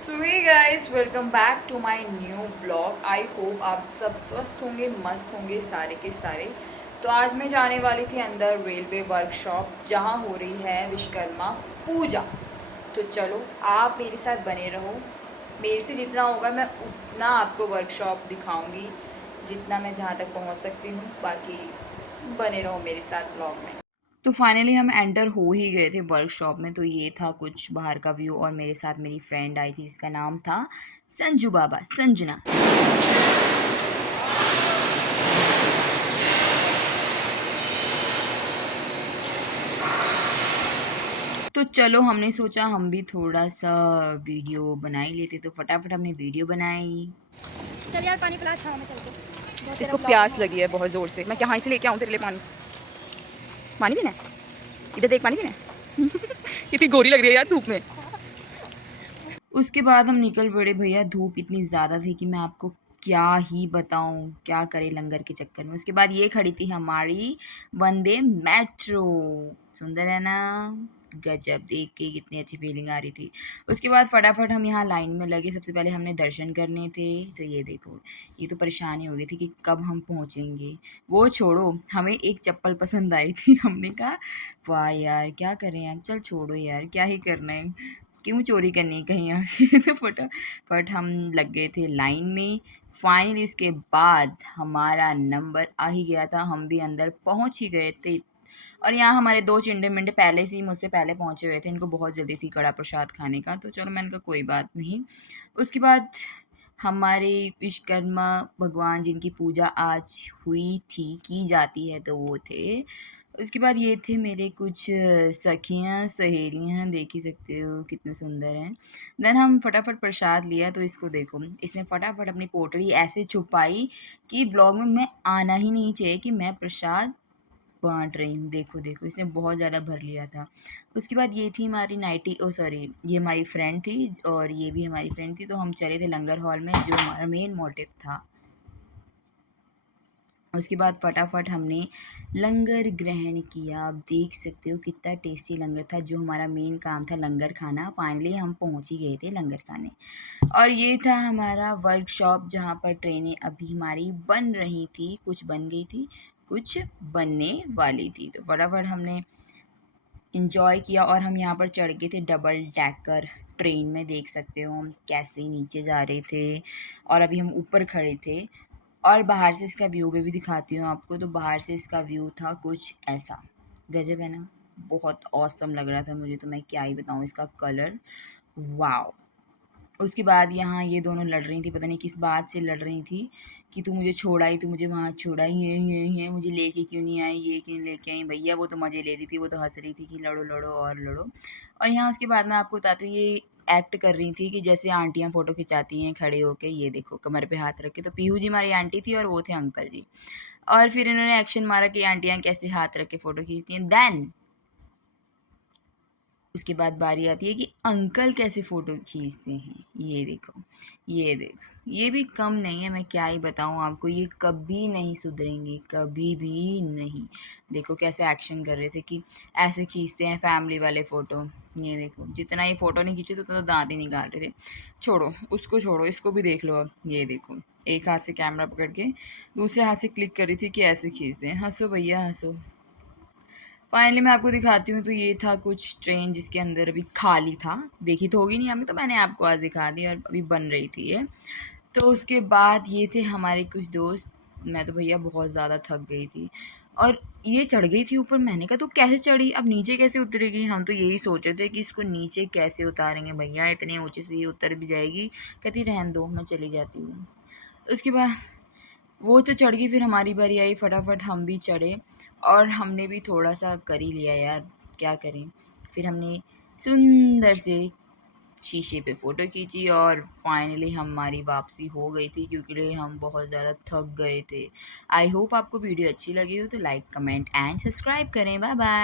So hey guys, welcome back to my new blog. I hope आप सब स्वस्थ होंगे, मस्त होंगे सारे के सारे। तो आज मैं जाने वाली थी अंदर रेलवे वर्कशॉप, जहाँ हो रही है विश्वकर्मा पूजा। तो चलो आप मेरे साथ बने रहो। मेरे से जितना होगा मैं उतना आपको वर्कशॉप दिखाऊंगी, जितना मैं जहाँ तक पहुँच सकती हूँ। बाकी बने रहो मेरे साथ ब्लॉग में। तो फाइनली हम एंटर हो ही गए थे वर्कशॉप में। तो ये था कुछ बाहर का व्यू, और मेरे साथ मेरी फ्रेंड आई थी, जिसका नाम था संजू बाबा, संजना। तो चलो हमने सोचा हम भी थोड़ा सा वीडियो बना ही लेते, तो फटाफट हमने वीडियो बनाई। चल यार पानी पिला छाव में चल के बहुत तेरा इसको ब्लॉग प्यास बना। लगी है बहुत ज़ोर से। मैं कहाँ से लेके आऊँ तेरे लिए पानी? पानी पीना है? इधर देख, पानी पीना है? कितनी गोरी लग रही है यार धूप में। उसके बाद हम निकल पड़े भैया। धूप इतनी ज़्यादा थी कि मैं आपको क्या ही बताऊँ, क्या करे लंगर के चक्कर में। उसके बाद ये खड़ी थी हमारी वंदे मेट्रो। सुंदर है ना? गजब, देख के कितनी अच्छी फीलिंग आ रही थी। उसके बाद फटाफट हम यहाँ लाइन में लगे। सबसे पहले हमने दर्शन करने थे। तो ये देखो, ये तो परेशानी हो गई थी कि कब हम पहुँचेंगे। वो छोड़ो, हमें एक चप्पल पसंद आई थी। हमने कहा वाह यार, क्या करें अब, चल छोड़ो यार, क्या ही करना है, क्यों चोरी करनी है कहीं आके। तो फटाफट हम लग गए थे लाइन में। फाइनली उसके बाद हमारा नंबर आ ही गया था, हम भी अंदर पहुंच ही गए थे। और यहाँ हमारे दो चिंडे मिंडे पहले से ही मुझसे पहले पहुंचे हुए थे। इनको बहुत जल्दी थी कड़ा प्रसाद खाने का, तो चलो मैंने कहा कोई बात नहीं। उसके बाद हमारे विश्वकर्मा भगवान जिनकी पूजा आज हुई थी, की जाती है, तो वो थे। उसके बाद ये थे मेरे कुछ सखियाँ, सहेलियाँ, देख ही सकते हो कितने सुंदर हैं। देन हम फटाफट प्रसाद लिया। तो इसको देखो, इसने फटाफट अपनी पोटली ऐसे छुपाई कि व्लॉग में मैं आना ही नहीं चाहिए कि मैं प्रसाद बाँट रही हूँ। देखो, देखो, इसने बहुत ज़्यादा भर लिया था। उसके बाद ये थी हमारी नाइटी, ओह सॉरी, ये हमारी फ्रेंड थी और ये भी हमारी फ्रेंड थी। तो हम चले थे लंगर हॉल में, जो हमारा मेन मोटिव था। उसके बाद फटाफट हमने लंगर ग्रहण किया। आप देख सकते हो कितना टेस्टी लंगर था। जो हमारा मेन काम था लंगर खाना, फाइनली हम पहुंच ही गए थे लंगर खाने। और ये था हमारा वर्कशॉप, जहाँ पर ट्रेनें अभी हमारी बन रही थी। कुछ बन गई थी, कुछ बनने वाली थी। तो फटाफट हमने इंजॉय किया और हम यहाँ पर चढ़ गए थे डबल डेकर ट्रेन में। देख सकते हो हम कैसे नीचे जा रहे थे, और अभी हम ऊपर खड़े थे। और बाहर से इसका व्यू भी दिखाती हूँ आपको। तो बाहर से इसका व्यू था कुछ ऐसा। गजब है ना? बहुत ऑसम लग रहा था मुझे, तो मैं क्या ही बताऊँ इसका कलर। वाओ! उसके बाद यहाँ ये दोनों लड़ रही थी, पता नहीं किस बात से लड़ रही थी कि तू मुझे छोड़ आई, तू मुझे वहाँ छोड़ आई, ये मुझे लेके क्यों नहीं आई, ये क्यों लेके आई। भैया वो तो मज़े ले रही थी, वो तो हंस रही थी कि लड़ो लड़ो और लड़ो। और यहाँ उसके बाद मैं आपको बताती हूँ, ये एक्ट कर रही थी कि जैसे आंटियाँ फ़ोटो खिंचाती हैं खड़े होके। ये देखो कमर पे हाथ रख के। तो पीहू जी हमारी आंटी थी और वो थे अंकल जी। और फिर इन्होंने एक्शन मारा कि आंटियाँ कैसे हाथ रख के फ़ोटो खींचती हैं। देन उसके बाद बारी आती है कि अंकल कैसे फ़ोटो खींचते हैं। ये देखो, ये देखो, ये भी कम नहीं है। मैं क्या ही बताऊँ आपको, ये कभी नहीं सुधरेंगे, कभी भी नहीं। देखो कैसे एक्शन कर रहे थे कि ऐसे खींचते हैं फैमिली वाले फ़ोटो। ये देखो, जितना ये फ़ोटो नहीं खींचे तो दांत ही निकाल रहे थे। छोड़ो उसको, छोड़ो इसको भी देख लो अब। ये देखो, एक हाथ से कैमरा पकड़ के दूसरे हाथ से क्लिक कर रही थी कि ऐसे खींचते हैं। हंसो भैया हंसो। फाइनली मैं आपको दिखाती हूँ। तो ये था कुछ ट्रेन जिसके अंदर अभी खाली था। देखी तो होगी नहीं आपने, तो मैंने आपको आज दिखा दी, और अभी बन रही थी ये। तो उसके बाद ये थे हमारे कुछ दोस्त। मैं तो भैया बहुत ज़्यादा थक गई थी, और ये चढ़ गई थी ऊपर। मैंने कहा तो कैसे चढ़ी, अब नीचे कैसे उतरेगी। हम तो यही सोच रहे थे कि इसको नीचे कैसे उतारेंगे, भैया इतने ऊँचे से ये उतर भी जाएगी। कहती रहने दो, मैं चली जाती हूँ। उसके बाद वो तो चढ़ गई, फिर हमारी बारी आई। फटाफट हम भी चढ़े, और हमने भी थोड़ा-सा कर ही लिया यार, क्या करें। फिर हमने सुंदर से शीशे पे फ़ोटो खींची, और फाइनली हमारी वापसी हो गई थी, क्योंकि हम बहुत ज़्यादा थक गए थे। आई होप आपको वीडियो अच्छी लगी हो, तो लाइक, कमेंट एंड सब्सक्राइब करें। Bye bye.